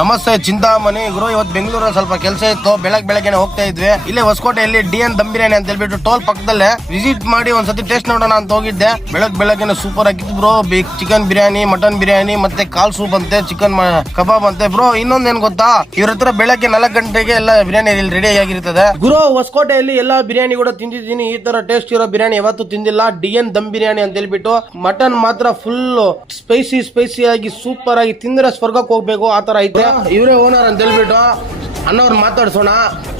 ನಮಸ್ತೆ ಚಿಂತಾಮಣಿ ಗುರು. ಇವತ್ತು ಬೆಂಗಳೂರಲ್ಲಿ ಸ್ವಲ್ಪ ಕೆಲಸ ಇತ್ತು, ಬೆಳಗ್ಗೆನೆ ಹೋಗ್ತಾ ಇದ್ವಿ. ಇಲ್ಲೇ ಹೊಸಕೋಟೆಯಲ್ಲಿ DN ದಮ್ ಬಿರಿಯಾನಿ ಅಂತ ಹೇಳ್ಬಿಟ್ಟು ಟೋಲ್ ಪಕ್ಕದಲ್ಲೇ ವಿಸಿಟ್ ಮಾಡಿ ಒಂದ್ಸತಿ ಟೇಸ್ಟ್ ನೋಡೋಣ ಅಂತ ಹೋಗಿದ್ದೆ. ಬೆಳಗ್ಗೆನೆ ಸೂಪರ್ ಆಗಿತ್ತು bro. Chicken biryani, mutton biryani, ಮತ್ತೆ ಕಾಲ್ ಸೂಪ್ ಅಂತೆ, ಚಿಕನ್ ಕಬಾಬ್ ಅಂತೆ ಬ್ರೋ. ಇನ್ನೊಂದೇನ್ ಗೊತ್ತಾ, ಇವ್ರ ಹತ್ರ ಬೆಳಗ್ಗೆ 4 ಗಂಟೆಗೆ ಎಲ್ಲ ಬಿರಿಯಾನಿ ರೆಡಿ ಆಗಿರ್ತದೆ ಗುರು. ಹೊಸಕೋಟೆಯಲ್ಲಿ ಎಲ್ಲಾ ಬಿರಿಯಾನಿ ಕೂಡ ತಿಂದಿದ್ದೀನಿ, ಈ ತರ ಟೇಸ್ಟ್ ಇರೋ ಬಿರಿಯಾನಿ ಯಾವತ್ತೂ ತಿಂದಿಲ್ಲ. DN ದಮ್ ಬಿರಿಯಾನಿ ಅಂತ ಹೇಳ್ಬಿಟ್ಟು ಮಟನ್ ಮಾತ್ರ ಫುಲ್ ಸ್ಪೈಸಿ ಆಗಿ ಸೂಪರ್ ಆಗಿ ತಿಂದ್ರೆ ಸ್ವರ್ಗಕ್ಕೆ ಹೋಗ್ಬೇಕು ಆ ತರ ಐತೆ. ಇವರೇ ಓನರ್ ಅಂತ ಹೇಳ್ಬಿಟ್ಟು ಅನ್ನೋರು ಮಾತಾಡ್ಸೋಣ.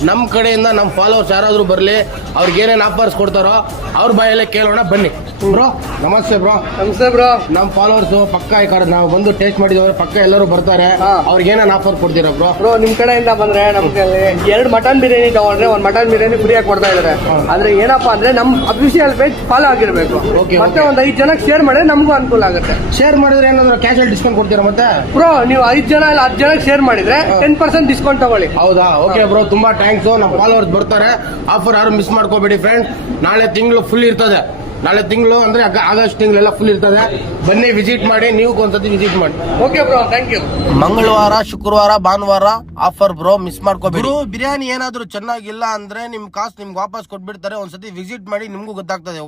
ನಮ್ ಕಡೆಯಿಂದ ನಮ್ ಫಾಲೋವರ್ಸ್ ಯಾರಾದ್ರೂ ಬರ್ಲಿ, ಅವ್ರಿಗೆ ಏನೇನ್ ಆಫರ್ಸ್ ಕೊಡ್ತಾರೋ ಅವ್ರ ಬಾಯಲ್ಲೇ ಕೇಳೋಣ ಬನ್ನಿ. ಬ್ರೋ ನಮಸ್ತೆ ಬ್ರೋ. ನಮಸ್ತೆ ಬ್ರೋ. ನಮ್ ಫಾಲೋವರ್ಸ್ ಪಕ್ಕ ಈ ಕಡೆ ನಾವು ಬಂದು ಟೇಸ್ಟ್ ಮಾಡಿದವ್ರೆ, ಪಕ್ಕ ಎಲ್ಲರೂ ಬರ್ತಾರೆ. ಅವ್ರಿಗೆ ಏನೇನ್ ಆಫರ್ ಕೊಡ್ತೀರಾ ಬ್ರೋ? ಬ್ರೋ ನಿಮ್ ಕಡೆಯಿಂದ ಬಂದ್ರೆ ನಮ್ಗೆ 2 ಮಟನ್ ಬಿರಿಯಾನಿ ತಗೊಂಡ್ರೆ 1 ಮಟನ್ ಬಿರಿಯಾನಿ ಫ್ರೀಯಾಗಿ ಕೊಡ್ತಾ ಇದಾರೆ. ಆದ್ರೆ ಏನಪ್ಪಾ ಅಂದ್ರೆ ನಮ್ ಅಫಿಷಿಯಲ್ ಪೇಜ್ ಫಾಲೋ ಆಗಿರ್ಬೇಕು. ಮತ್ತೆ ಒಂದ್ 5 ಜನಕ್ಕೆ ಶೇರ್ ಮಾಡಿದ್ರೆ ನಮಗೂ ಅನುಕೂಲ ಆಗುತ್ತೆ. ಶೇರ್ ಮಾಡಿದ್ರೆ ಏನಾದ್ರು ಕ್ಯಾಶ್ ಅಲ್ಲಿ ಡಿಸ್ಕೌಂಟ್ ಕೊಡ್ತೀರಾ? ಮತ್ತೆ ಬ್ರೋ ನೀವು 5 ಜನ ಇಲ್ಲ 10 ಜನಕ್ಕೆ ಶೇರ್ ಮಾಡಿದ್ರೆ 10% ಡಿಸ್ಕೌಂಟ್ ತಗೊಳ್ಳಿ. ಹೌದಾ? ಓಕೆ ಬ್ರೋ, ತುಂಬಾ ಥ್ಯಾಂಕ್ಸ್. ನಮ್ಮ ಫಾಲೋವರ್ಸ್ ಬರ್ತಾರೆ. ಆಫರ್ ಯಾರು ಮಿಸ್ ಮಾಡ್ಕೋಬೇಡಿ ಫ್ರೆಂಡ್. ನಾಳೆ ತಿಂಗಳು ಫುಲ್ ಇರ್ತದೆ. ನಾಳೆ ತಿಂಗಳು ಅಂದ್ರೆ ಆಗಸ್ಟ್ ತಿಂಗಳೆಲ್ಲ ಫುಲ್ ಇರ್ತದೆ. ಬನ್ನಿ ವಿಸಿಟ್ ಮಾಡಿ, ನೀವು ಒಂದ್ಸತಿ ವಿಸಿಟ್ ಮಾಡಿ. Okay bro, thank you. ಮಂಗಳವಾರ, ಶುಕ್ರವಾರ, ಭಾನುವಾರ ಆಫರ್ ಬ್ರೋ, ಮಿಸ್ ಮಾಡ್ಕೋಬೇಡಿ. ಬಿರಿಯಾನಿ ಏನಾದ್ರು ಚೆನ್ನಾಗಿಲ್ಲ ಅಂದ್ರೆ ನಿಮ್ ಕಾಸು ನಿಮ್ಗೆ ವಾಪಸ್ ಕೊಟ್ಬಿಡ್ತಾರೆ. ಒಂದ್ಸತಿ ವಿಸಿಟ್ ಮಾಡಿ, ನಿಮ್ಗೂ ಗೊತ್ತಾಗ್ತದೆ.